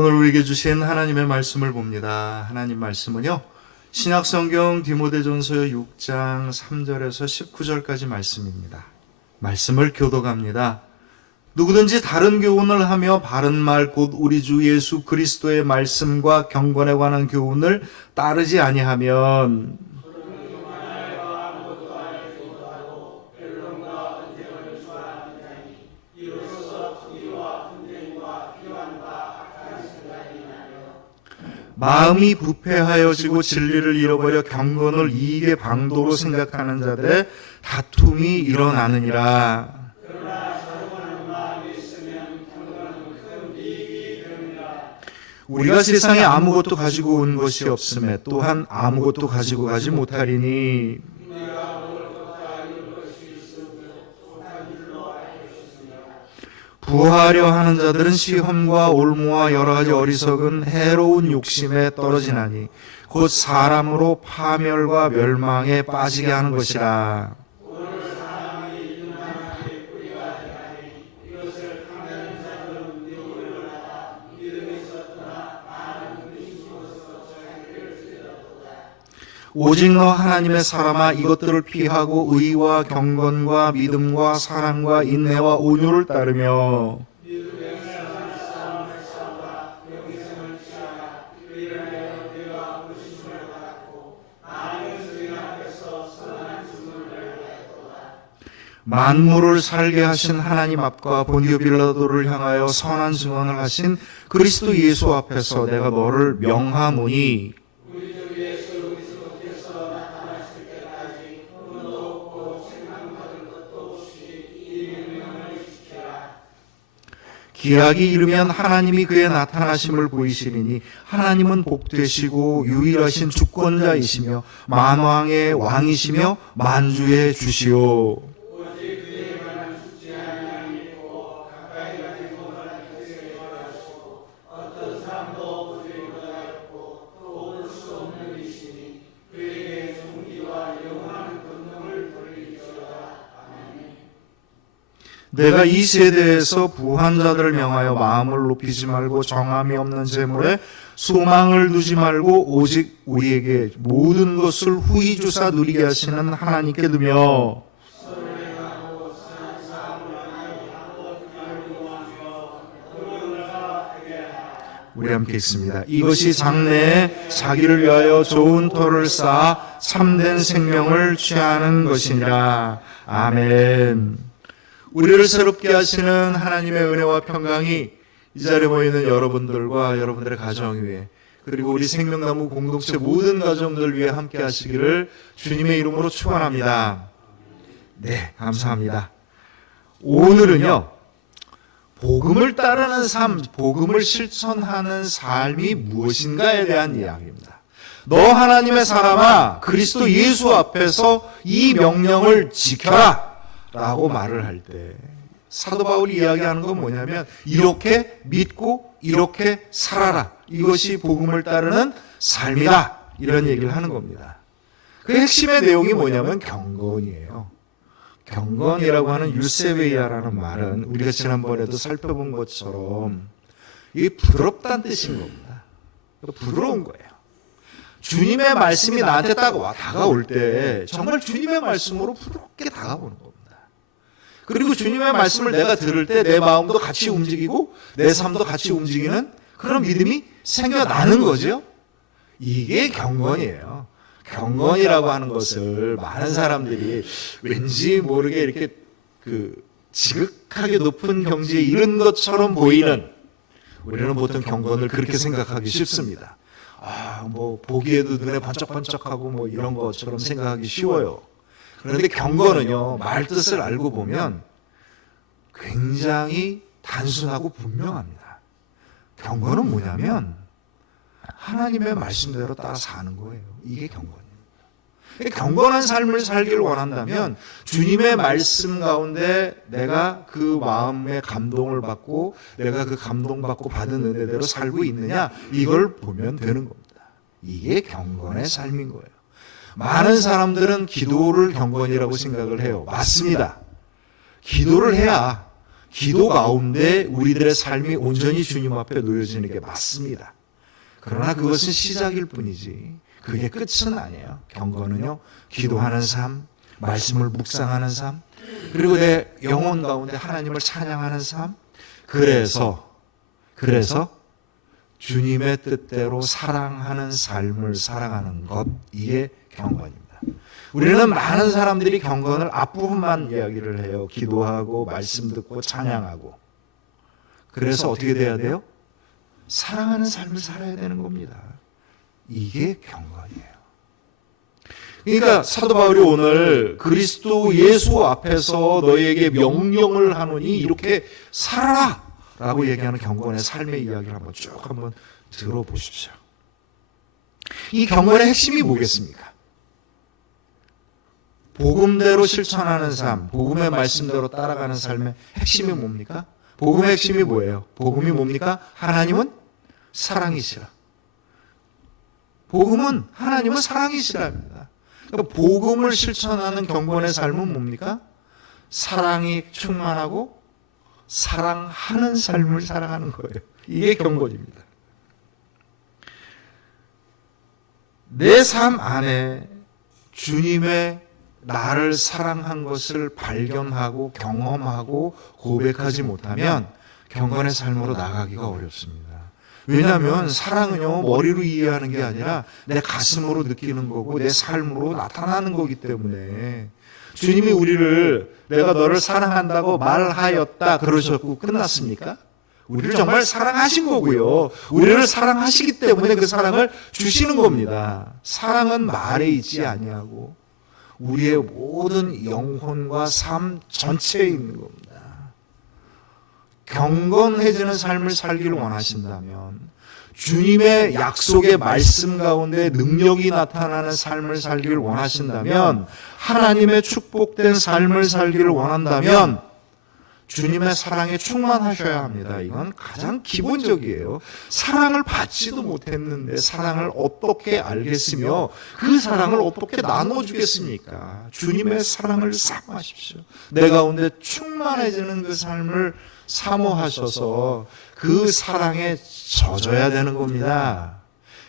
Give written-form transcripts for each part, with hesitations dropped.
오늘 우리에게 주신 하나님의 말씀을 봅니다. 하나님 말씀은요, 신약성경 디모데전서 6장 3절에서 19절까지 말씀입니다. 말씀을 교독합니다. 누구든지 다른 교훈을 하며 바른 말 곧 우리 주 예수 그리스도의 말씀과 경건에 관한 교훈을 따르지 아니하면 마음이 부패하여지고 진리를 잃어버려 경건을 이익의 방도로 생각하는 자들의 다툼이 일어나느니라. 우리가 세상에 아무것도 가지고 온 것이 없음에 또한 아무것도 가지고 가지 못하리니 부하려 하는 자들은 시험과 올무와 여러 가지 어리석은 해로운 욕심에 떨어지나니 곧 사람으로 파멸과 멸망에 빠지게 하는 것이라. 오직 너 하나님의 사람아 이것들을 피하고 의와 경건과 믿음과 사랑과 인내와 온유를 따르며 만물을 살게 하신 하나님 앞과 본디오 빌라도를 향하여 선한 증언을 하신 그리스도 예수 앞에서 내가 너를 명하노니 기약이 이르면 하나님이 그의 나타나심을 보이시리니 하나님은 복되시고 유일하신 주권자이시며 만왕의 왕이시며 만주의 주시오. 내가 이 세대에서 부한 자들을 명하여 마음을 높이지 말고 정함이 없는 재물에 소망을 두지 말고 오직 우리에게 모든 것을 후히 주사 누리게 하시는 하나님께 두며 우리 함께 있습니다. 이것이 장래에 자기를 위하여 좋은 터를 쌓아 참된 생명을 취하는 것이니라. 아멘. 우리를 새롭게 하시는 하나님의 은혜와 평강이 이 자리에 모이는 여러분들과 여러분들의 가정 위에 그리고 우리 생명나무 공동체 모든 가정들 위해 함께 하시기를 주님의 이름으로 축원합니다. 네, 감사합니다. 오늘은요, 복음을 따르는 삶, 복음을 실천하는 삶이 무엇인가에 대한 이야기입니다. 너 하나님의 사람아 그리스도 예수 앞에서 이 명령을 지켜라 라고 말을 할 때 사도 바울이 이야기하는 건 뭐냐면 이렇게 믿고 이렇게 살아라. 이것이 복음을 따르는 삶이다. 이런 얘기를 하는 겁니다. 그 핵심의 내용이 뭐냐면 경건이에요. 경건이라고 하는 율세베이아라는 말은 우리가 지난번에도 살펴본 것처럼 이게 부드럽다는 뜻인 겁니다. 부드러운 거예요. 주님의 말씀이 나한테 딱 다가올 때 정말 주님의 말씀으로 부드럽게 다가오는 겁니다. 그리고 주님의 말씀을 내가 들을 때 내 마음도 같이 움직이고 내 삶도 같이 움직이는 그런 믿음이 생겨나는 거죠. 이게 경건이에요. 경건이라고 하는 것을 많은 사람들이 왠지 모르게 이렇게 지극하게 높은 경지에 이른 것처럼 보이는, 우리는 보통 경건을 그렇게 생각하기 쉽습니다. 보기에도 눈에 번쩍번쩍하고 이런 것처럼 생각하기 쉬워요. 그런데 경건은요, 말 뜻을 알고 보면 굉장히 단순하고 분명합니다. 경건은 뭐냐면 하나님의 말씀대로 따라 사는 거예요. 이게 경건입니다. 경건한 삶을 살기를 원한다면 주님의 말씀 가운데 내가 그 마음의 감동을 받고 내가 그 감동받고 받은 은혜대로 살고 있느냐, 이걸 보면 되는 겁니다. 이게 경건의 삶인 거예요. 많은 사람들은 기도를 경건이라고 생각을 해요. 맞습니다. 기도를 해야 기도 가운데 우리들의 삶이 온전히 주님 앞에 놓여지는 게 맞습니다. 그러나 그것은 시작일 뿐이지 그게 끝은 아니에요. 경건은요, 기도하는 삶, 말씀을 묵상하는 삶, 그리고 내 영혼 가운데 하나님을 찬양하는 삶, 그래서 주님의 뜻대로 사랑하는 삶을 살아가는 것, 이게 경건입니다. 우리는 많은 사람들이 경건을 앞부분만 이야기를 해요. 기도하고 말씀 듣고 찬양하고. 그래서 어떻게 돼야 돼요? 사랑하는 삶을 살아야 되는 겁니다. 이게 경건이에요. 그러니까 사도 바울이 오늘 그리스도 예수 앞에서 너희에게 명령을 하노니 이렇게 살아라 라고 얘기하는 경건의 삶의 이야기를 한번 들어보십시오. 이 경건의 핵심이 뭐겠습니까? 복음대로 실천하는 삶, 복음의 말씀대로 따라가는 삶의 핵심이 뭡니까? 복음의 핵심이 뭐예요? 복음이 뭡니까? 하나님은 사랑이시라. 복음은 하나님은 사랑이시랍니다. 그러니까 복음을 실천하는 경건의 삶은 뭡니까? 사랑이 충만하고 사랑하는 삶을 살아가는 거예요. 이게 경건입니다. 내 삶 안에 주님의 나를 사랑한 것을 발견하고 경험하고 고백하지 못하면 경건의 삶으로 나가기가 어렵습니다. 왜냐하면 사랑은요, 머리로 이해하는 게 아니라 내 가슴으로 느끼는 거고 내 삶으로 나타나는 거기 때문에 주님이 우리를 내가 너를 사랑한다고 말하였다 그러셨고 끝났습니까? 우리를 정말 사랑하신 거고요. 우리를 사랑하시기 때문에 그 사랑을 주시는 겁니다. 사랑은 말에 있지 아니하고 우리의 모든 영혼과 삶 전체에 있는 겁니다. 경건해지는 삶을 살기를 원하신다면, 주님의 약속의 말씀 가운데 능력이 나타나는 삶을 살기를 원하신다면, 하나님의 축복된 삶을 살기를 원한다면 주님의 사랑에 충만하셔야 합니다. 이건 가장 기본적이에요. 사랑을 받지도 못했는데 사랑을 어떻게 알겠으며 그 사랑을 어떻게 나눠주겠습니까? 주님의 사랑을 사모하십시오. 내 가운데 충만해지는 그 삶을 사모하셔서 그 사랑에 젖어야 되는 겁니다.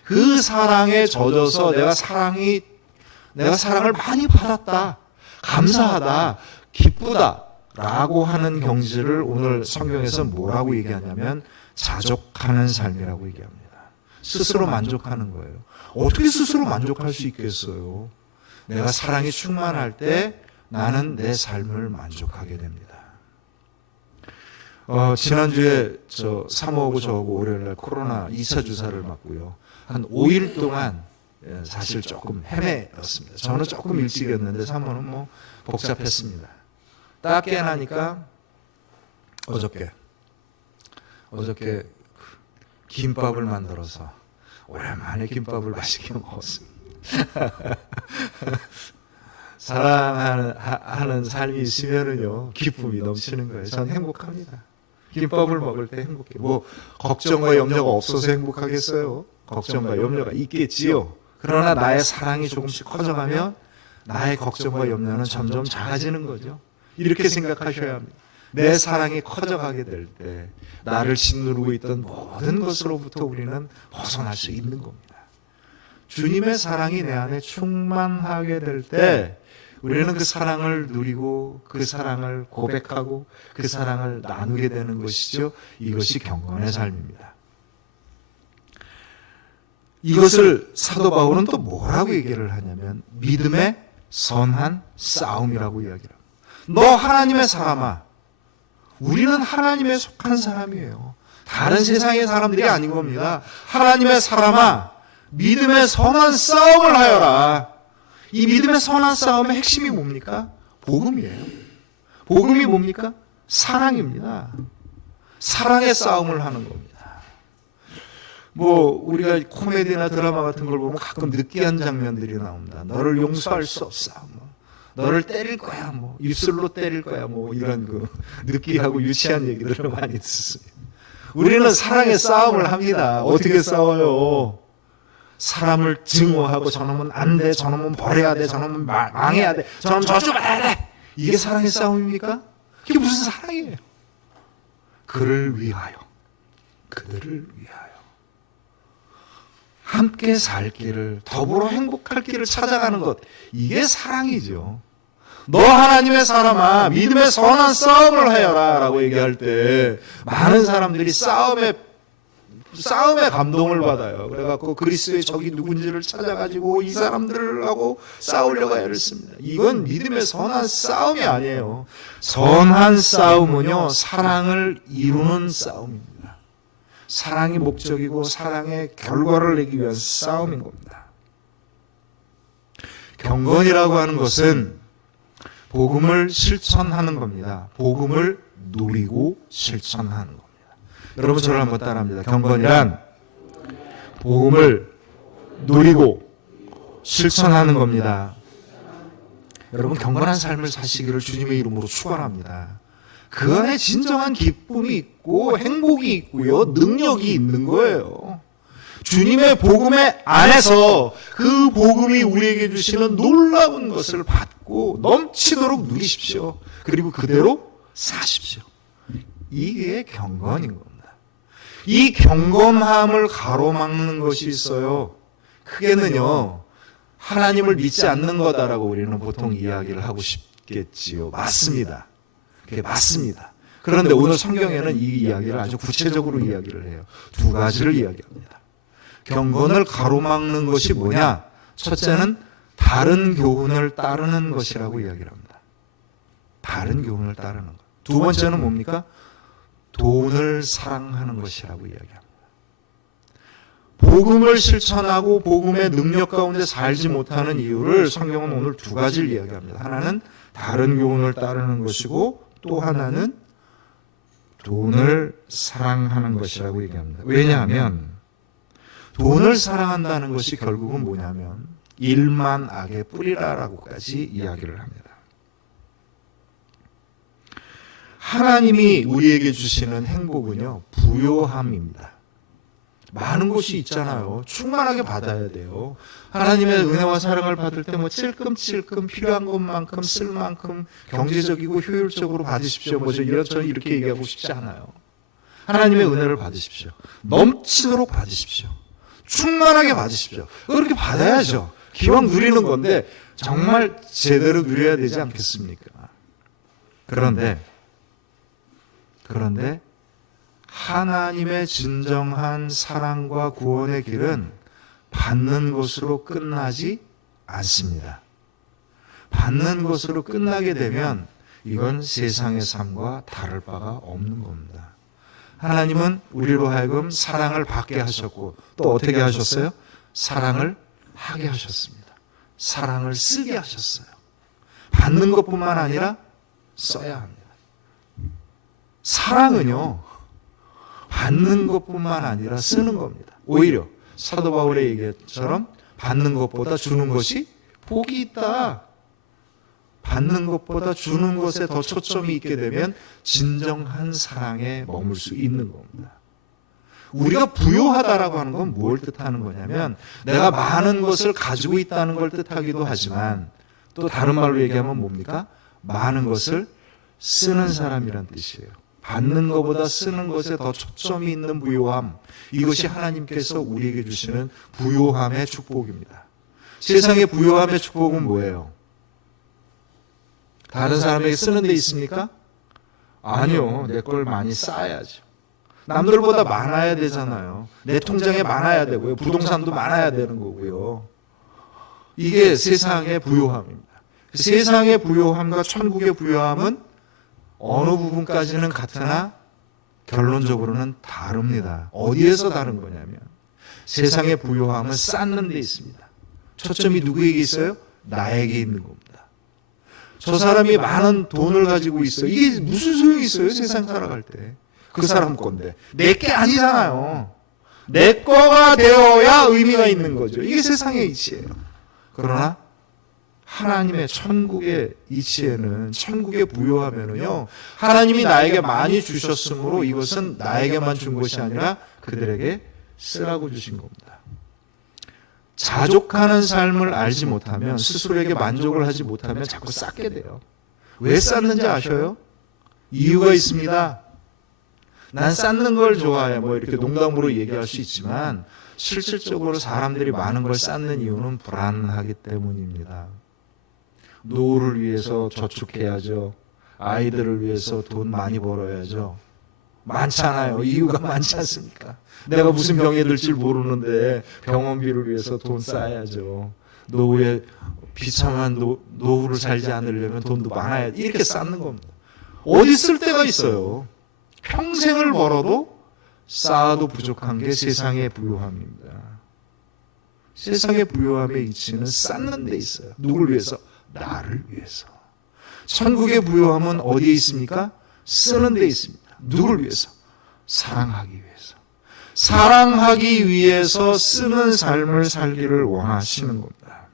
그 사랑에 젖어서 내가 사랑을 많이 받았다, 감사하다, 기쁘다 라고 하는 경지를 오늘 성경에서 뭐라고 얘기하냐면 자족하는 삶이라고 얘기합니다. 스스로 만족하는 거예요. 어떻게 스스로 만족할 수 있겠어요? 내가 사랑이 충만할 때 나는 내 삶을 만족하게 됩니다. 지난주에 사모하고 저하고 월요일날 코로나 2차 주사를 맞고요. 한 5일 동안 사실 조금 헤매었습니다. 저는 조금 일찍이었는데 사모는 뭐 복잡했습니다. 딱 깨나니까 어저께 김밥을 만들어서 오랜만에 김밥을 맛있게 먹었습니다. 사랑하는 삶이 있으면은요 기쁨이 넘치는 거예요. 저는 행복합니다. 김밥을 먹을 때 행복해요. 뭐 걱정과 염려가 없어서 행복하겠어요? 걱정과 염려가 있겠지요. 그러나 나의 사랑이 조금씩 커져가면 나의 걱정과 염려는 점점 작아지는 거죠. 이렇게 생각하셔야 합니다. 내 사랑이 커져가게 될 때 나를 짓누르고 있던 모든 것으로부터 우리는 벗어날 수 있는 겁니다. 주님의 사랑이 내 안에 충만하게 될 때 우리는 그 사랑을 누리고 그 사랑을 고백하고 그 사랑을 나누게 되는 것이죠. 이것이 경건의 삶입니다. 이것을 사도 바울은 또 뭐라고 얘기를 하냐면 믿음의 선한 싸움이라고 이야기를 합니다. 너 하나님의 사람아, 우리는 하나님에 속한 사람이에요. 다른 세상의 사람들이 아닌 겁니다. 하나님의 사람아, 믿음의 선한 싸움을 하여라. 이 믿음의 선한 싸움의 핵심이 뭡니까? 복음이에요. 복음이 뭡니까? 사랑입니다. 사랑의 싸움을 하는 겁니다. 뭐 우리가 코미디나 드라마 같은 걸 보면 가끔 느끼한 장면들이 나옵니다. 너를 용서할 수 없어. 너를 때릴 거야. 뭐 입술로 때릴 거야. 뭐 이런 그 느끼하고 유치한 얘기들을 많이 듣습니다. 우리는 사랑의 싸움을 합니다. 어떻게 싸워요? 사람을 증오하고 저놈은 안 돼, 저놈은 버려야 돼, 저놈은 망해야 돼, 저놈은 저주받아야 돼. 이게 사랑의 싸움입니까? 그게 무슨 사랑이에요? 그를 위하여, 그들을 위하여 함께 살 길을, 더불어 행복할 길을 찾아가는 것, 이게 사랑이죠. 너 하나님의 사람아, 믿음의 선한 싸움을 하여라 라고 얘기할 때 많은 사람들이 싸움에 감동을 받아요. 그래갖고 그리스도의 적이 누군지를 찾아가지고 이 사람들하고 싸우려고 애를 씁니다. 이건 믿음의 선한 싸움이 아니에요. 선한 싸움은요, 사랑을 이루는 싸움입니다. 사랑이 목적이고 사랑의 결과를 내기 위한 싸움인 겁니다. 경건이라고 하는 것은 복음을 실천하는 겁니다. 복음을 누리고 실천하는 겁니다. 여러분 저를 한번 따라합니다. 경건이란 복음을 누리고 실천하는 겁니다. 여러분 경건한 삶을 사시기를 주님의 이름으로 축원합니다. 그 안에 진정한 기쁨이 있고 행복이 있고요, 능력이 있는 거예요. 주님의 복음의 안에서 그 복음이 우리에게 주시는 놀라운 것을 받고 넘치도록 누리십시오. 그리고 그대로 사십시오. 이게 경건인 겁니다. 이 경건함을 가로막는 것이 있어요. 크게는요, 하나님을 믿지 않는 거다라고 우리는 보통 이야기를 하고 싶겠지요. 맞습니다. 그게 맞습니다. 그런데 오늘 성경에는 이 이야기를 아주 구체적으로 이야기를 해요. 두 가지를 이야기합니다. 경건을 가로막는 것이 뭐냐? 첫째는 다른 교훈을 따르는 것이라고 이야기를 합니다. 다른 교훈을 따르는 것. 두 번째는 뭡니까? 돈을 사랑하는 것이라고 이야기합니다. 복음을 실천하고 복음의 능력 가운데 살지 못하는 이유를 성경은 오늘 두 가지를 이야기합니다. 하나는 다른 교훈을 따르는 것이고 또 하나는 돈을 사랑하는 것이라고 얘기합니다. 왜냐하면 돈을 사랑한다는 것이 결국은 뭐냐면 일만 악의 뿌리라라고까지 이야기를 합니다. 하나님이 우리에게 주시는 행복은요, 부요함입니다. 많은 것이 있잖아요. 충만하게 받아야 돼요. 하나님의 은혜와 사랑을 받을 때 뭐 찔끔찔끔 필요한 것만큼 쓸 만큼 경제적이고 효율적으로 받으십시오. 뭐죠? 이렇게 얘기하고 싶지 않아요. 하나님의 은혜를 받으십시오. 넘치도록 받으십시오. 충만하게 받으십시오. 그렇게 받아야죠. 기왕 누리는 건데 정말 제대로 누려야 되지 않겠습니까? 그런데 하나님의 진정한 사랑과 구원의 길은 받는 것으로 끝나지 않습니다. 받는 것으로 끝나게 되면 이건 세상의 삶과 다를 바가 없는 겁니다. 하나님은 우리로 하여금 사랑을 받게 하셨고 또 어떻게 하셨어요? 사랑을 하게 하셨습니다. 사랑을 쓰게 하셨어요. 받는 것뿐만 아니라 써야 합니다. 사랑은요, 받는 것뿐만 아니라 쓰는 겁니다. 오히려 사도 바울의 얘기처럼 받는 것보다 주는 것이 복이 있다. 받는 것보다 주는 것에 더 초점이 있게 되면 진정한 사랑에 머물 수 있는 겁니다. 우리가 부요하다라고 하는 건 뭘 뜻하는 거냐면 내가 많은 것을 가지고 있다는 걸 뜻하기도 하지만 또 다른 말로 얘기하면 뭡니까? 많은 것을 쓰는 사람이란 뜻이에요. 받는 것보다 쓰는 것에 더 초점이 있는 부요함, 이것이 하나님께서 우리에게 주시는 부요함의 축복입니다. 세상의 부요함의 축복은 뭐예요? 다른 사람에게 쓰는 데 있습니까? 아니요. 내 걸 많이 쌓아야죠. 남들보다 많아야 되잖아요. 내 통장에 많아야 되고요. 부동산도 많아야 되는 거고요. 이게 세상의 부요함입니다. 세상의 부요함과 천국의 부요함은 어느 부분까지는 같으나 결론적으로는 다릅니다. 어디에서 다른 거냐면 세상의 부요함은 쌓는 데 있습니다. 초점이 누구에게 있어요? 나에게 있는 겁니다. 저 사람이 많은 돈을 가지고 있어요. 이게 무슨 소용이 있어요? 세상 살아갈 때. 그 사람 건데. 내 게 아니잖아요. 내 거가 되어야 의미가 있는 거죠. 이게 세상의 이치예요. 그러나 하나님의 천국의 이치에는, 천국의 부요하면은요, 하나님이 나에게 많이 주셨으므로 이것은 나에게만 준 것이 아니라 그들에게 쓰라고 주신 겁니다. 자족하는 삶을 알지 못하면, 스스로에게 만족을 하지 못하면 자꾸 쌓게 돼요. 왜 쌓는지 아셔요? 이유가 있습니다. 난 쌓는 걸 좋아해. 뭐 이렇게 농담으로 얘기할 수 있지만 실질적으로 사람들이 많은 걸 쌓는 이유는 불안하기 때문입니다. 노후를 위해서 저축해야죠. 아이들을 위해서 돈 많이 벌어야죠. 많잖아요. 이유가 많지 않습니까? 내가 무슨 병에 들지 모르는데 병원비를 위해서 돈 쌓아야죠. 노후에 비참한 노후를 살지 않으려면 돈도 많아야 이렇게 쌓는 겁니다. 어디 쓸 데가 있어요. 평생을 벌어도 쌓아도 부족한 게 세상의 부요함입니다. 세상의 부요함의 이치는 쌓는 데 있어요. 누굴 위해서? 나를 위해서. 천국의 부요함은 어디에 있습니까? 쓰는 데 있습니다. 누굴 위해서? 사랑하기 위해서. 사랑하기 위해서 쓰는 삶을 살기를 원하시는 겁니다.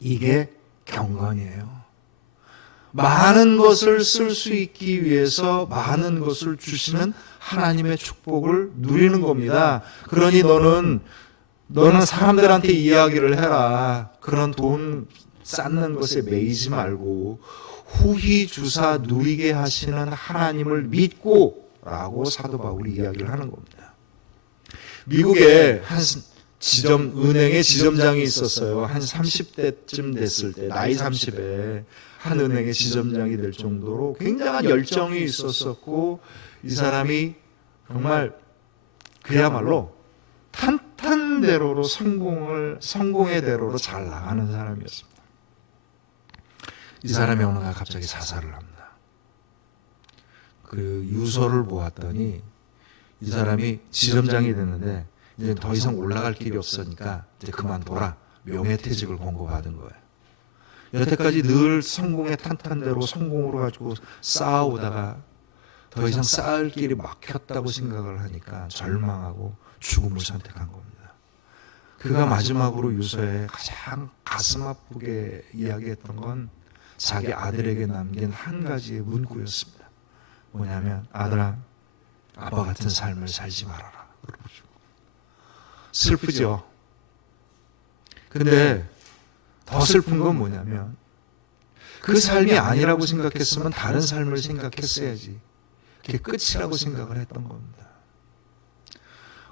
이게 경건이에요. 많은 것을 쓸 수 있기 위해서 많은 것을 주시는 하나님의 축복을 누리는 겁니다. 그러니 너는 사람들한테 이야기를 해라. 그런 돈 쌓는 것에 매이지 말고 후히 주사 누리게 하시는 하나님을 믿고 라고 사도 바울이 이야기를 하는 겁니다. 미국에 한 은행에 지점장이 있었어요. 한 30대쯤 됐을 때, 나이 30에 한 은행의 지점장이 될 정도로 굉장한 열정이 있었었고, 이 사람이 정말 그야말로 탄탄대로로 성공의 대로로 잘 나가는 사람이었습니다. 이 사람이 어느 날 갑자기 자살을 합니다. 그 유서를 보았더니 이 사람이 지점장이 됐는데 이제 더 이상 올라갈 길이 없으니까 이제 그만둬라. 명예퇴직을 권고받은 거예요. 여태까지 늘 성공의 탄탄대로 성공으로 가지고 쌓아오다가 더 이상 쌓을 길이 막혔다고 생각을 하니까 절망하고 죽음을 선택한 겁니다. 그가 마지막으로 유서에 가장 가슴 아프게 이야기했던 건 자기 아들에게 남긴 한 가지의 문구였습니다. 뭐냐면, 아들아, 아빠 같은 삶을 살지 말아라. 슬프죠. 근데 더 슬픈 건 뭐냐면, 그 삶이 아니라고 생각했으면 다른 삶을 생각했어야지. 그게 끝이라고 생각을 했던 겁니다.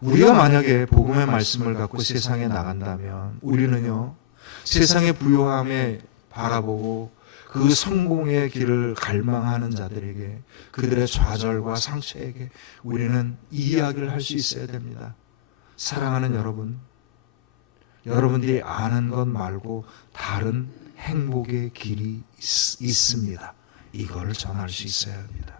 우리가 만약에 복음의 말씀을 갖고 세상에 나간다면 우리는요, 세상의 부요함에 바라보고 그 성공의 길을 갈망하는 자들에게, 그들의 좌절과 상처에게 우리는 이 이야기를 할 수 있어야 됩니다. 사랑하는 여러분, 여러분들이 아는 것 말고 다른 행복의 길이 있습니다. 이걸 전할 수 있어야 합니다.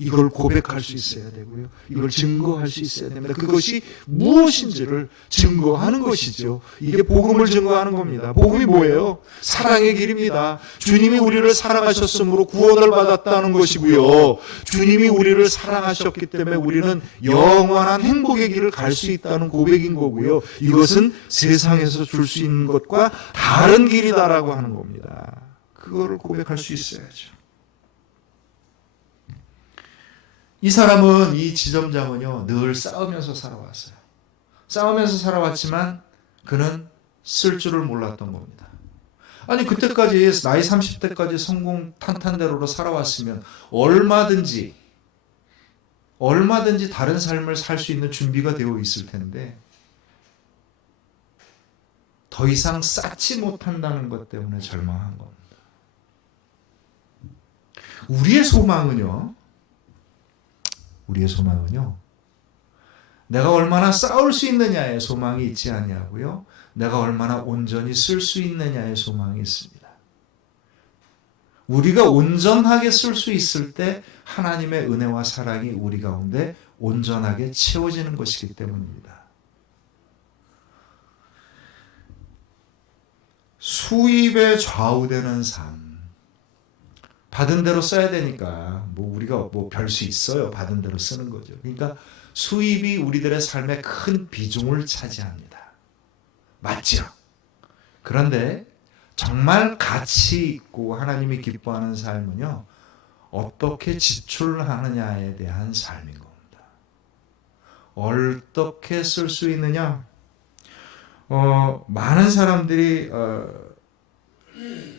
이걸 고백할 수 있어야 되고요. 이걸 증거할 수 있어야 됩니다. 그것이 무엇인지를 증거하는 것이죠. 이게 복음을 증거하는 겁니다. 복음이 뭐예요? 사랑의 길입니다. 주님이 우리를 사랑하셨으므로 구원을 받았다는 것이고요. 주님이 우리를 사랑하셨기 때문에 우리는 영원한 행복의 길을 갈 수 있다는 고백인 거고요. 이것은 세상에서 줄 수 있는 것과 다른 길이다라고 하는 겁니다. 그거를 고백할 수 있어야죠. 이 사람은, 이 지점장은요, 늘 싸우면서 살아왔어요. 싸우면서 살아왔지만 그는 쓸 줄을 몰랐던 겁니다. 아니, 그때까지 나이 30대까지 성공 탄탄대로로 살아왔으면 얼마든지 다른 삶을 살 수 있는 준비가 되어 있을 텐데 더 이상 쌓지 못한다는 것 때문에 절망한 겁니다. 우리의 소망은요, 내가 얼마나 쌓을 수 있느냐의 소망이 있지 않냐고요. 내가 얼마나 온전히 쓸 수 있느냐의 소망이 있습니다. 우리가 온전하게 쓸 수 있을 때 하나님의 은혜와 사랑이 우리 가운데 온전하게 채워지는 것이기 때문입니다. 수입에 좌우되는 삶, 받은 대로 써야 되니까 우리가 별 수 있어요. 받은 대로 쓰는 거죠. 그러니까 수입이 우리들의 삶에 큰 비중을 차지합니다. 맞죠? 그런데 정말 가치 있고 하나님이 기뻐하는 삶은요, 어떻게 지출하느냐에 대한 삶인 겁니다. 어떻게 쓸 수 있느냐? 많은 사람들이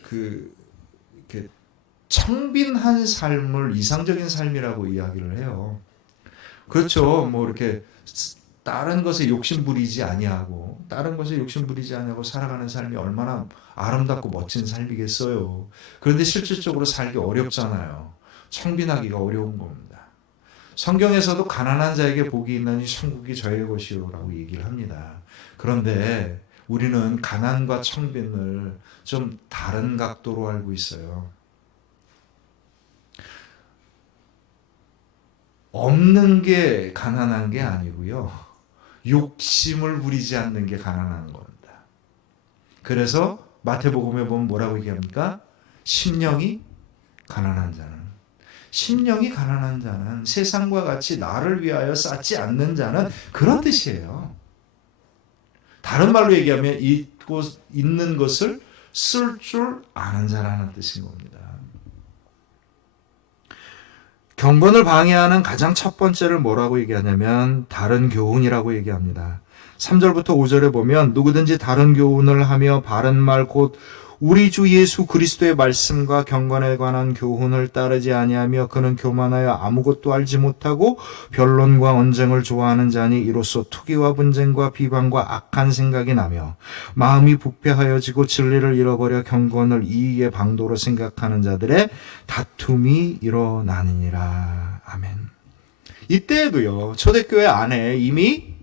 이렇게 청빈한 삶을 이상적인 삶이라고 이야기를 해요. 그렇죠. 뭐 이렇게 다른 것에 욕심 부리지 아니하고 살아가는 삶이 얼마나 아름답고 멋진 삶이겠어요. 그런데 실질적으로 살기 어렵잖아요. 청빈하기가 어려운 겁니다. 성경에서도 가난한 자에게 복이 있나니 천국이 저의 것이요라고 얘기를 합니다. 그런데 우리는 가난과 청빈을 좀 다른 각도로 알고 있어요. 없는 게 가난한 게 아니고요. 욕심을 부리지 않는 게 가난한 겁니다. 그래서 마태복음에 보면 뭐라고 얘기합니까? 심령이 가난한 자는 세상과 같이 나를 위하여 쌓지 않는 자는 그런 뜻이에요. 다른 말로 얘기하면 있는 것을 쓸 줄 아는 자라는 뜻인 겁니다. 경건을 방해하는 가장 첫 번째를 뭐라고 얘기하냐면 다른 교훈이라고 얘기합니다. 3절부터 5절에 보면 누구든지 다른 교훈을 하며 바른 말 곧 우리 주 예수 그리스도의 말씀과 경건에 관한 교훈을 따르지 아니하며 그는 교만하여 아무것도 알지 못하고 변론과 언쟁을 좋아하는 자니 이로써 투기와 분쟁과 비방과 악한 생각이 나며 마음이 부패하여지고 진리를 잃어버려 경건을 이익의 방도로 생각하는 자들의 다툼이 일어나느니라. 아멘. 이때에도요, 초대교회 안에 이미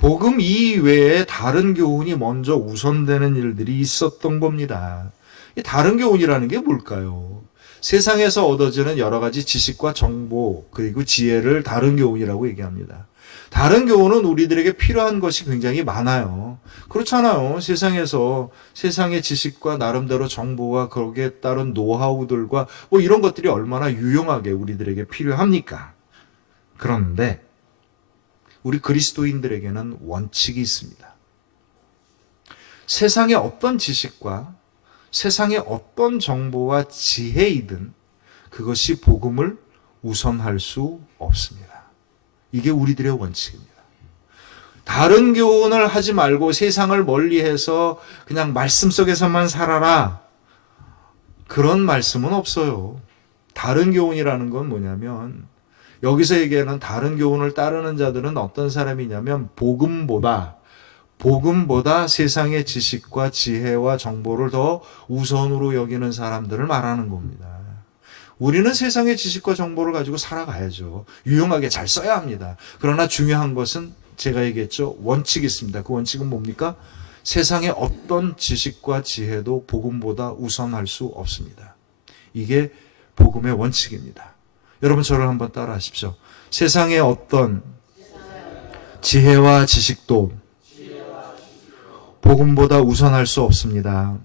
복음 이외에 다른 교훈이 먼저 우선되는 일들이 있었던 겁니다. 이 다른 교훈이라는 게 뭘까요? 세상에서 얻어지는 여러 가지 지식과 정보 그리고 지혜를 다른 교훈이라고 얘기합니다. 다른 교훈은 우리들에게 필요한 것이 굉장히 많아요. 그렇잖아요. 세상의 지식과 나름대로 정보와 거기에 따른 노하우들과 뭐 이런 것들이 얼마나 유용하게 우리들에게 필요합니까? 그런데 우리 그리스도인들에게는 원칙이 있습니다. 세상의 어떤 지식과 세상의 어떤 정보와 지혜이든 그것이 복음을 우선할 수 없습니다. 이게 우리들의 원칙입니다. 다른 교훈을 하지 말고 세상을 멀리해서 그냥 말씀 속에서만 살아라. 그런 말씀은 없어요. 다른 교훈이라는 건 뭐냐면 여기서 얘기하는 다른 교훈을 따르는 자들은 어떤 사람이냐면 복음보다 세상의 지식과 지혜와 정보를 더 우선으로 여기는 사람들을 말하는 겁니다. 우리는 세상의 지식과 정보를 가지고 살아가야죠. 유용하게 잘 써야 합니다. 그러나 중요한 것은 제가 얘기했죠. 원칙이 있습니다. 그 원칙은 뭡니까? 세상의 어떤 지식과 지혜도 복음보다 우선할 수 없습니다. 이게 복음의 원칙입니다. 여러분 저를 한번 따라 하십시오. 세상의 어떤 지혜와 지식도 복음보다 우선할 수 없습니다.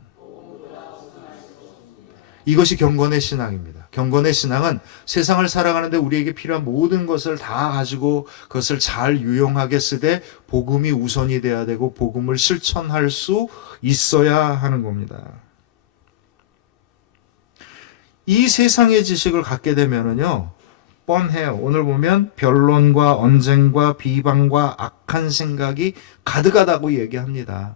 이것이 경건의 신앙입니다. 경건의 신앙은 세상을 살아가는데 우리에게 필요한 모든 것을 다 가지고 그것을 잘 유용하게 쓰되 복음이 우선이 돼야 되고 복음을 실천할 수 있어야 하는 겁니다. 이 세상의 지식을 갖게 되면은요, 뻔해요. 오늘 보면 변론과 언쟁과 비방과 악한 생각이 가득하다고 얘기합니다.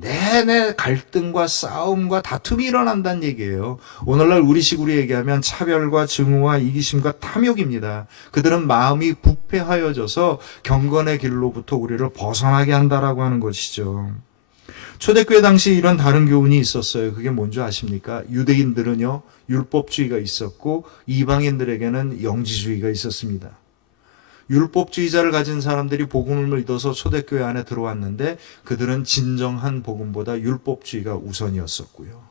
내내 갈등과 싸움과 다툼이 일어난다는 얘기예요. 오늘날 우리식으로 얘기하면 차별과 증오와 이기심과 탐욕입니다. 그들은 마음이 부패하여져서 경건의 길로부터 우리를 벗어나게 한다라고 하는 것이죠. 초대교회 당시 이런 다른 교훈이 있었어요. 그게 뭔지 아십니까? 유대인들은요, 율법주의가 있었고 이방인들에게는 영지주의가 있었습니다. 율법주의자를 가진 사람들이 복음을 믿어서 초대교회 안에 들어왔는데 그들은 진정한 복음보다 율법주의가 우선이었었고요.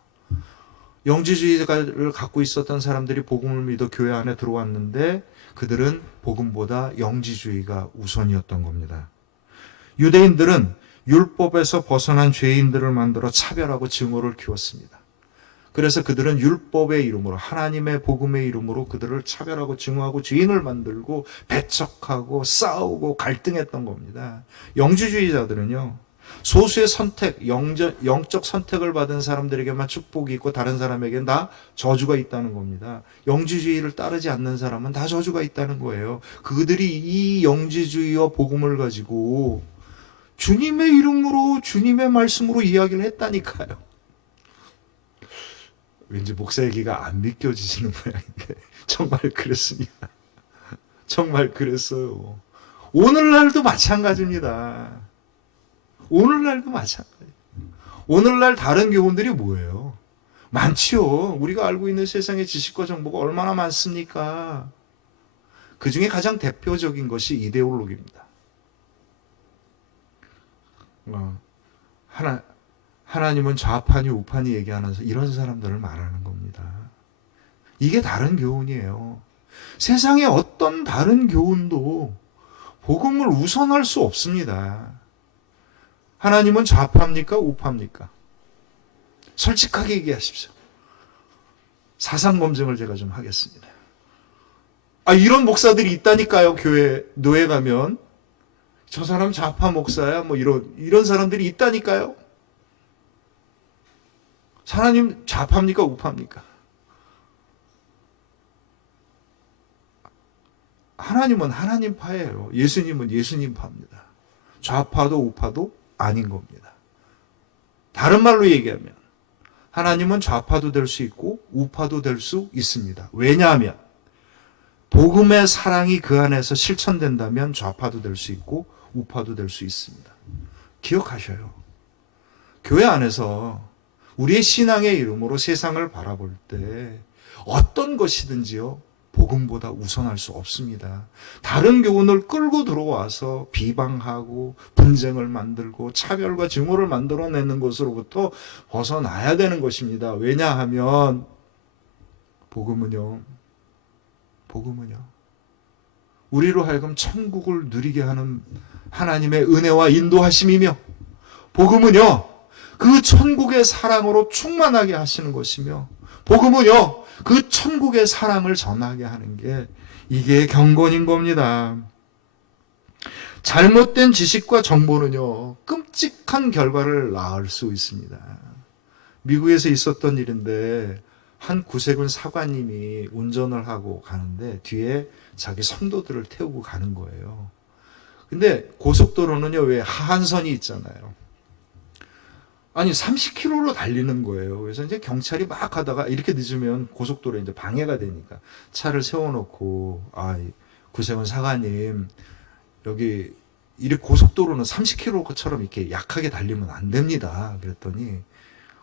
영지주의를 갖고 있었던 사람들이 복음을 믿어 교회 안에 들어왔는데 그들은 복음보다 영지주의가 우선이었던 겁니다. 유대인들은 율법에서 벗어난 죄인들을 만들어 차별하고 증오를 키웠습니다. 그래서 그들은 율법의 이름으로 하나님의 복음의 이름으로 그들을 차별하고 증오하고 죄인을 만들고 배척하고 싸우고 갈등했던 겁니다. 영지주의자들은요. 소수의 선택, 영적 선택을 받은 사람들에게만 축복이 있고 다른 사람에게는 다 저주가 있다는 겁니다. 영지주의를 따르지 않는 사람은 다 저주가 있다는 거예요. 그들이 이 영지주의와 복음을 가지고 주님의 이름으로 주님의 말씀으로 이야기를 했다니까요. 왠지 목사 얘기가 안 믿겨지시는 모양인데 정말 그렇습니다. 정말 그랬어요. 오늘날도 마찬가지입니다. 오늘날도 마찬가지. 오늘날 다른 교훈들이 뭐예요? 많지요. 우리가 알고 있는 세상의 지식과 정보가 얼마나 많습니까? 그 중에 가장 대표적인 것이 이데올로기입니다. 하나님은 좌판이 우판이 얘기하는 이런 사람들을 말하는 겁니다. 이게 다른 교훈이에요. 세상의 어떤 다른 교훈도 복음을 우선할 수 없습니다. 하나님은 좌파입니까? 우파입니까? 솔직하게 얘기하십시오. 사상 검증을 제가 좀 하겠습니다. 이런 목사들이 있다니까요. 노예 가면 저 사람 좌파 목사야 뭐 이런 사람들이 있다니까요. 하나님 좌파입니까? 우파입니까? 하나님은 하나님파예요. 예수님은 예수님파입니다. 좌파도 우파도 아닌 겁니다. 다른 말로 얘기하면 하나님은 좌파도 될 수 있고 우파도 될 수 있습니다. 왜냐하면 복음의 사랑이 그 안에서 실천된다면 좌파도 될 수 있고 우파도 될 수 있습니다. 기억하셔요. 교회 안에서 우리의 신앙의 이름으로 세상을 바라볼 때 어떤 것이든지요, 복음보다 우선할 수 없습니다. 다른 교훈을 끌고 들어와서 비방하고 분쟁을 만들고 차별과 증오를 만들어내는 것으로부터 벗어나야 되는 것입니다. 왜냐하면 복음은요, 우리로 하여금 천국을 누리게 하는 하나님의 은혜와 인도하심이며, 복음은요, 그 천국의 사랑으로 충만하게 하시는 것이며, 복음은요, 그 천국의 사랑을 전하게 하는 게 이게 경건인 겁니다. 잘못된 지식과 정보는요, 끔찍한 결과를 낳을 수 있습니다. 미국에서 있었던 일인데 한 구세군 사관님이 운전을 하고 가는데 뒤에 자기 성도들을 태우고 가는 거예요. 근데 고속도로는요, 왜 하한선이 있잖아요. 30km로 달리는 거예요. 그래서 이제 경찰이 막 가다가 이렇게 늦으면 고속도로에 이제 방해가 되니까 차를 세워놓고, 구세군 사관님, 여기 이렇게 고속도로는 30km처럼 이렇게 약하게 달리면 안 됩니다. 그랬더니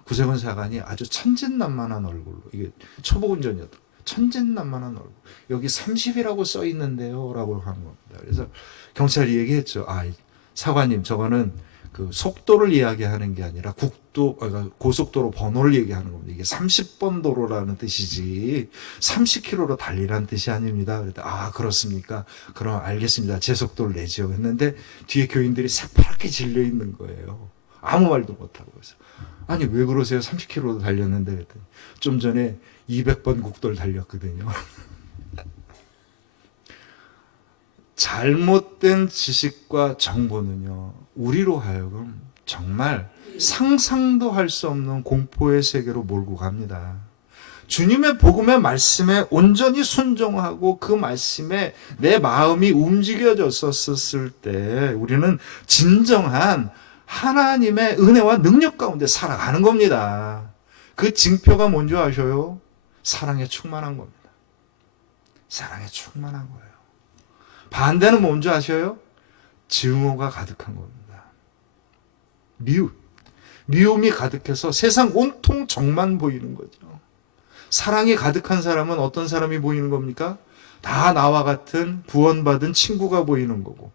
구세군 사관이 아주 천진난만한 얼굴로, 이게 초보 운전이었다. 천진난만한 얼굴. 여기 30이라고 써 있는데요. 라고 한 겁니다. 그래서 경찰이 얘기했죠. 사관님, 저거는 그 속도를 이야기하는 게 아니라 고속도로 번호를 얘기하는 겁니다. 이게 30번 도로라는 뜻이지 30km로 달리라는 뜻이 아닙니다. 그랬더니 그렇습니까? 그럼 알겠습니다. 제 속도를 내죠. 했는데 뒤에 교인들이 새파랗게 질려 있는 거예요. 아무 말도 못하고. 그래서 왜 그러세요? 30km로 달렸는데. 그랬더니 좀 전에 200번 국도를 달렸거든요. 잘못된 지식과 정보는요, 우리로 하여금 정말 상상도 할 수 없는 공포의 세계로 몰고 갑니다. 주님의 복음의 말씀에 온전히 순종하고 그 말씀에 내 마음이 움직여졌었을 때 우리는 진정한 하나님의 은혜와 능력 가운데 살아가는 겁니다. 그 징표가 뭔지 아셔요? 사랑에 충만한 겁니다. 사랑에 충만한 거예요. 반대는 뭔지 아셔요? 증오가 가득한 겁니다. 미움이 가득해서 세상 온통 적만 보이는 거죠. 사랑이 가득한 사람은 어떤 사람이 보이는 겁니까? 다 나와 같은 구원받은 친구가 보이는 거고,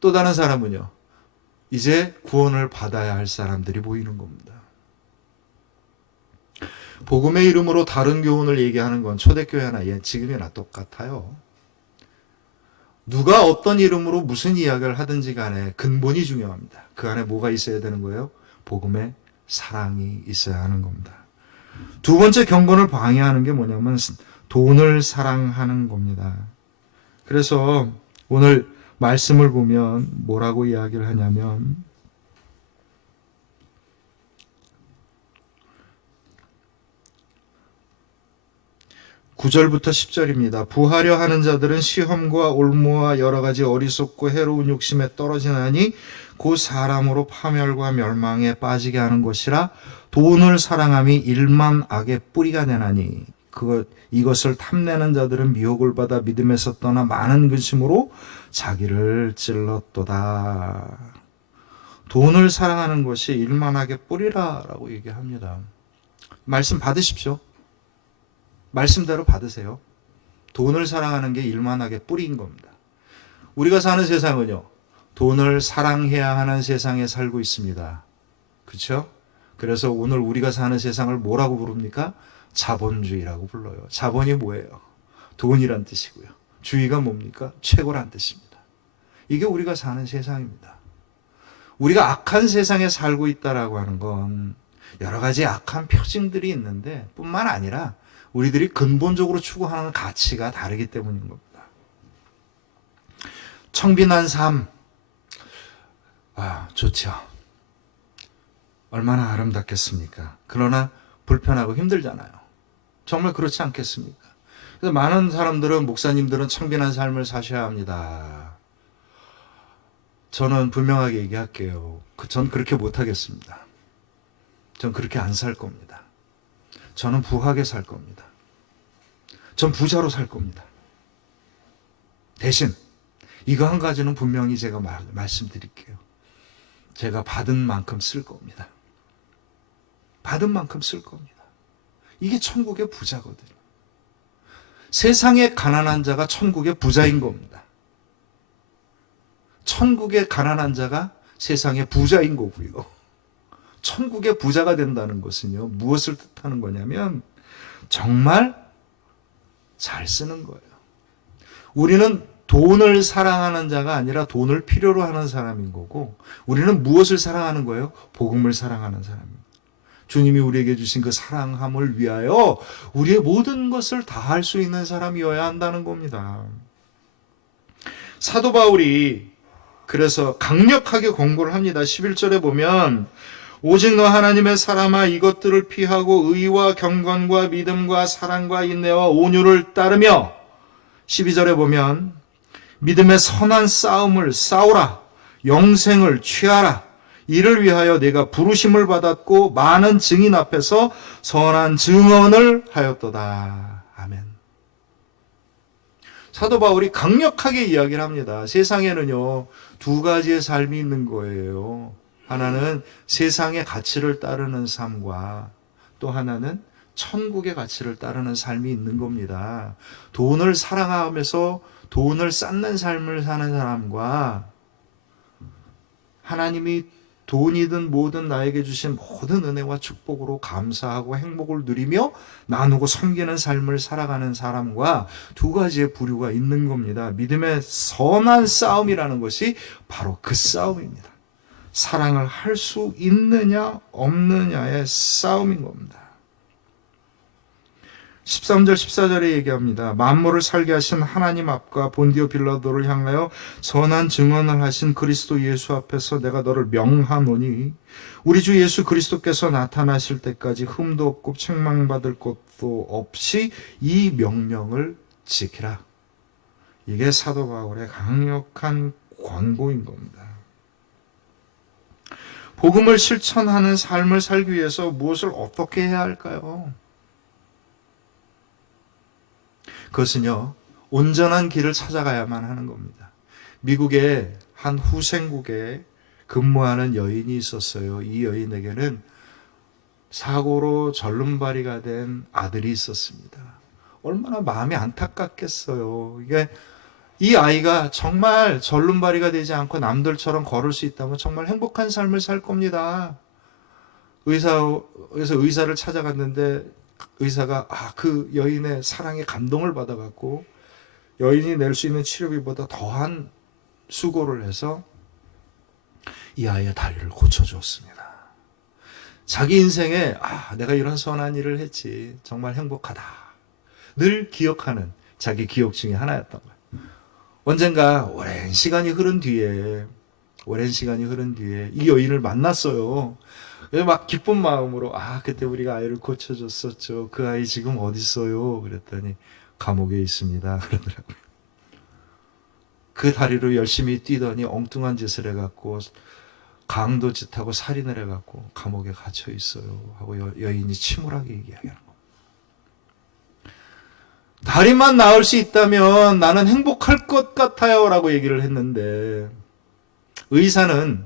또 다른 사람은요, 이제 구원을 받아야 할 사람들이 보이는 겁니다. 복음의 이름으로 다른 교훈을 얘기하는 건 초대교회나 지금이나 똑같아요. 누가 어떤 이름으로 무슨 이야기를 하든지 간에 근본이 중요합니다. 그 안에 뭐가 있어야 되는 거예요? 복음의 사랑이 있어야 하는 겁니다. 두 번째 경건을 방해하는 게 뭐냐면 돈을 사랑하는 겁니다. 그래서 오늘 말씀을 보면 뭐라고 이야기를 하냐면 9절부터 10절입니다. 부하려 하는 자들은 시험과 올무와 여러 가지 어리석고 해로운 욕심에 떨어지나니 그 사람으로 파멸과 멸망에 빠지게 하는 것이라. 돈을 사랑함이 일만 악의 뿌리가 되나니 이것을 탐내는 자들은 미혹을 받아 믿음에서 떠나 많은 근심으로 자기를 찔렀도다. 돈을 사랑하는 것이 일만하게 뿌리라라고 얘기합니다. 말씀 받으십시오. 말씀대로 받으세요. 돈을 사랑하는 게 일만하게 뿌리인 겁니다. 우리가 사는 세상은요, 돈을 사랑해야 하는 세상에 살고 있습니다. 그렇죠? 그래서 오늘 우리가 사는 세상을 뭐라고 부릅니까? 자본주의라고 불러요. 자본이 뭐예요? 돈이란 뜻이고요. 주의가 뭡니까? 최고란 뜻입니다. 이게 우리가 사는 세상입니다. 우리가 악한 세상에 살고 있다라고 하는 건 여러 가지 악한 표징들이 있는데 뿐만 아니라 우리들이 근본적으로 추구하는 가치가 다르기 때문인 겁니다. 청빈한 삶, 좋죠. 얼마나 아름답겠습니까? 그러나 불편하고 힘들잖아요. 정말 그렇지 않겠습니까? 그래서 많은 사람들은, 목사님들은 청빈한 삶을 사셔야 합니다. 저는 분명하게 얘기할게요. 전 그렇게 못하겠습니다. 전 그렇게 안 살 겁니다. 저는 부하게 살 겁니다. 전 부자로 살 겁니다. 대신 이거 한 가지는 분명히 제가 말씀드릴게요. 제가 받은 만큼 쓸 겁니다. 받은 만큼 쓸 겁니다. 이게 천국의 부자거든요. 세상의 가난한 자가 천국의 부자인 겁니다. 천국의 가난한 자가 세상의 부자인 거고요. 천국의 부자가 된다는 것은요, 무엇을 뜻하는 거냐면 정말 잘 쓰는 거예요. 우리는 돈을 사랑하는 자가 아니라 돈을 필요로 하는 사람인 거고, 우리는 무엇을 사랑하는 거예요? 복음을 사랑하는 사람입니다. 주님이 우리에게 주신 그 사랑함을 위하여 우리의 모든 것을 다 할 수 있는 사람이어야 한다는 겁니다. 사도 바울이 그래서 강력하게 권고를 합니다. 11절에 보면 오직 너 하나님의 사람아 이것들을 피하고 의와 경건과 믿음과 사랑과 인내와 온유를 따르며, 12절에 보면 믿음의 선한 싸움을 싸우라, 영생을 취하라. 이를 위하여 내가 부르심을 받았고 많은 증인 앞에서 선한 증언을 하였도다. 아멘. 사도 바울이 강력하게 이야기를 합니다. 세상에는요, 두 가지의 삶이 있는 거예요. 하나는 세상의 가치를 따르는 삶과 또 하나는 천국의 가치를 따르는 삶이 있는 겁니다. 돈을 사랑하면서 돈을 쌓는 삶을 사는 사람과 하나님이 돈이든 뭐든 나에게 주신 모든 은혜와 축복으로 감사하고 행복을 누리며 나누고 섬기는 삶을 살아가는 사람과 두 가지의 부류가 있는 겁니다. 믿음의 선한 싸움이라는 것이 바로 그 싸움입니다. 사랑을 할 수 있느냐 없느냐의 싸움인 겁니다. 13절 14절에 얘기합니다. 만물을 살게 하신 하나님 앞과 본디오 빌라도를 향하여 선한 증언을 하신 그리스도 예수 앞에서 내가 너를 명하노니 우리 주 예수 그리스도께서 나타나실 때까지 흠도 없고 책망받을 것도 없이 이 명령을 지키라. 이게 사도 바울의 강력한 권고인 겁니다. 복음을 실천하는 삶을 살기 위해서 무엇을 어떻게 해야 할까요? 그것은요, 온전한 길을 찾아가야만 하는 겁니다. 미국의 한 후생국에 근무하는 여인이 있었어요. 이 여인에게는 사고로 절름발이가 된 아들이 있었습니다. 얼마나 마음이 안타깝겠어요. 이 아이가 정말 절름발이가 되지 않고 남들처럼 걸을 수 있다면 정말 행복한 삶을 살 겁니다. 그래서 의사를 찾아갔는데 의사가 그 여인의 사랑에 감동을 받아갖고 여인이 낼 수 있는 치료비보다 더한 수고를 해서 이 아이의 다리를 고쳐주었습니다. 자기 인생에 내가 이런 선한 일을 했지, 정말 행복하다, 늘 기억하는 자기 기억 중에 하나였던 거예요. 언젠가 오랜 시간이 흐른 뒤에 이 여인을 만났어요. 막 기쁜 마음으로 그때 우리가 아이를 고쳐줬었죠. 그 아이 지금 어디 있어요? 그랬더니 감옥에 있습니다. 그러더라고요. 그 다리로 열심히 뛰더니 엉뚱한 짓을 해갖고 강도 짓하고 살인을 해갖고 감옥에 갇혀 있어요. 하고 여인이 침울하게 얘기하는 겁니다. 다리만 나을 수 있다면 나는 행복할 것 같아요 라고 얘기를 했는데, 의사는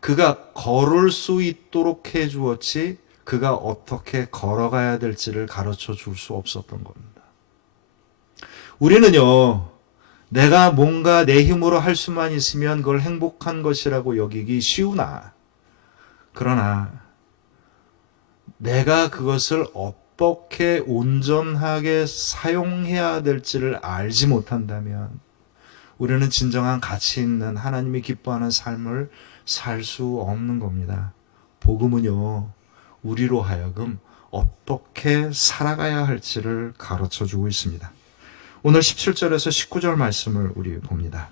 그가 걸을 수 있도록 해 주었지 그가 어떻게 걸어가야 될지를 가르쳐 줄 수 없었던 겁니다. 우리는요, 내가 뭔가 내 힘으로 할 수만 있으면 그걸 행복한 것이라고 여기기 쉬우나, 그러나 내가 그것을 어떻게 온전하게 사용해야 될지를 알지 못한다면 우리는 진정한 가치 있는 하나님이 기뻐하는 삶을 살 수 없는 겁니다. 복음은요, 우리로 하여금 어떻게 살아가야 할지를 가르쳐 주고 있습니다. 오늘 17절에서 19절 말씀을 우리 봅니다.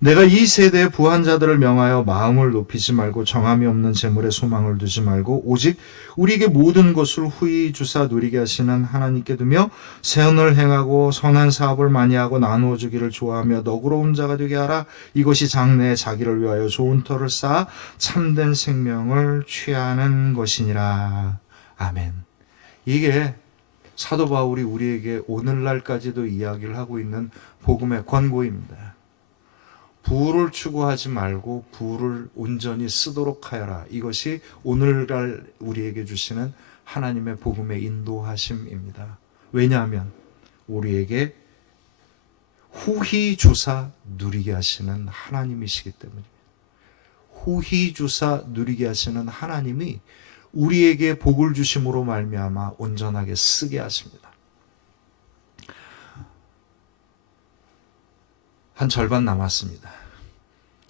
내가 이 세대의 부한 자들을 명하여 마음을 높이지 말고 정함이 없는 재물에 소망을 두지 말고 오직 우리에게 모든 것을 후히 주사 누리게 하시는 하나님께 두며 선을 행하고 선한 사업을 많이 하고 나누어 주기를 좋아하며 너그러운 자가 되게 하라. 이것이 장래에 자기를 위하여 좋은 터를 쌓아 참된 생명을 취하는 것이니라. 아멘. 이게 사도 바울이 우리에게 오늘날까지도 이야기를 하고 있는 복음의 권고입니다. 부를 추구하지 말고 부를 온전히 쓰도록 하여라. 이것이 오늘날 우리에게 주시는 하나님의 복음의 인도하심입니다. 왜냐하면 우리에게 후히 주사 누리게 하시는 하나님이시기 때문입니다. 후히 주사 누리게 하시는 하나님이 우리에게 복을 주심으로 말미암아 온전하게 쓰게 하십니다. 한 절반 남았습니다.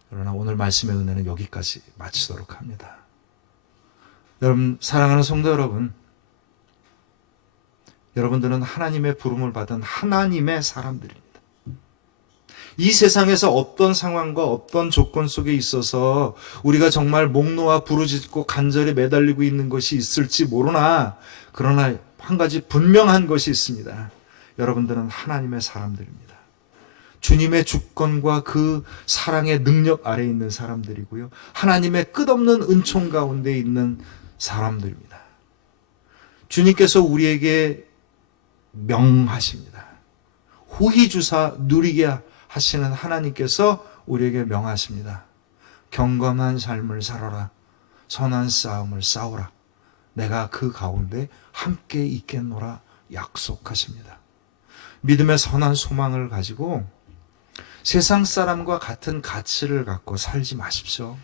그러나 오늘 말씀의 은혜는 여기까지 마치도록 합니다. 여러분, 사랑하는 성도 여러분, 여러분들은 하나님의 부름을 받은 하나님의 사람들입니다. 이 세상에서 어떤 상황과 어떤 조건 속에 있어서 우리가 정말 목 놓아 부르짖고 간절히 매달리고 있는 것이 있을지 모르나, 그러나 한 가지 분명한 것이 있습니다. 여러분들은 하나님의 사람들입니다. 주님의 주권과 그 사랑의 능력 아래에 있는 사람들이고요, 하나님의 끝없는 은총 가운데 있는 사람들입니다. 주님께서 우리에게 명하십니다. 후히 주사 누리게 하시는 하나님께서 우리에게 명하십니다. 경건한 삶을 살아라. 선한 싸움을 싸우라. 내가 그 가운데 함께 있겠노라 약속하십니다. 믿음의 선한 소망을 가지고 세상 사람과 같은 가치를 갖고 살지 마십시오.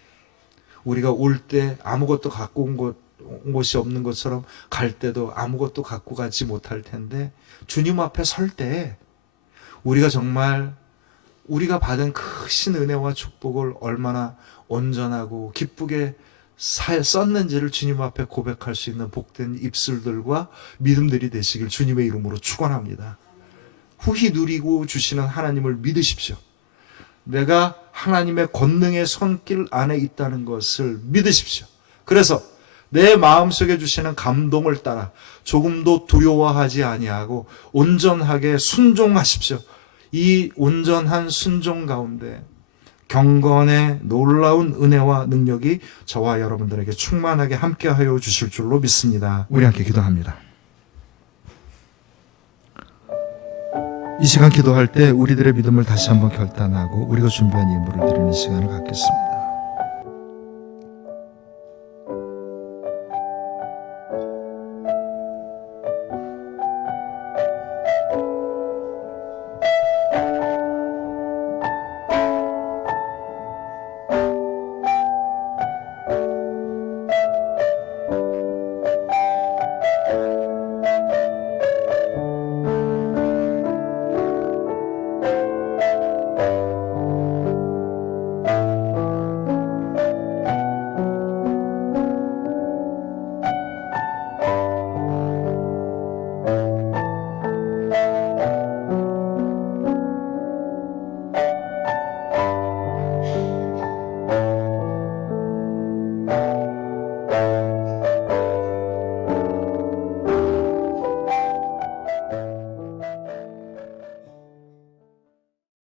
우리가 올 때 아무것도 갖고 온 것이 없는 것처럼 갈 때도 아무것도 갖고 가지 못할 텐데, 주님 앞에 설 때 우리가 정말 우리가 받은 크신 은혜와 축복을 얼마나 온전하고 기쁘게 썼는지를 주님 앞에 고백할 수 있는 복된 입술들과 믿음들이 되시길 주님의 이름으로 축원합니다. 후히 누리고 주시는 하나님을 믿으십시오. 내가 하나님의 권능의 손길 안에 있다는 것을 믿으십시오. 그래서 내 마음속에 주시는 감동을 따라 조금도 두려워하지 아니하고 온전하게 순종하십시오. 이 온전한 순종 가운데 경건의 놀라운 은혜와 능력이 저와 여러분들에게 충만하게 함께하여 주실 줄로 믿습니다. 우리 함께 기도합니다. 이 시간 기도할 때 우리들의 믿음을 다시 한번 결단하고 우리가 준비한 예물을 드리는 시간을 갖겠습니다.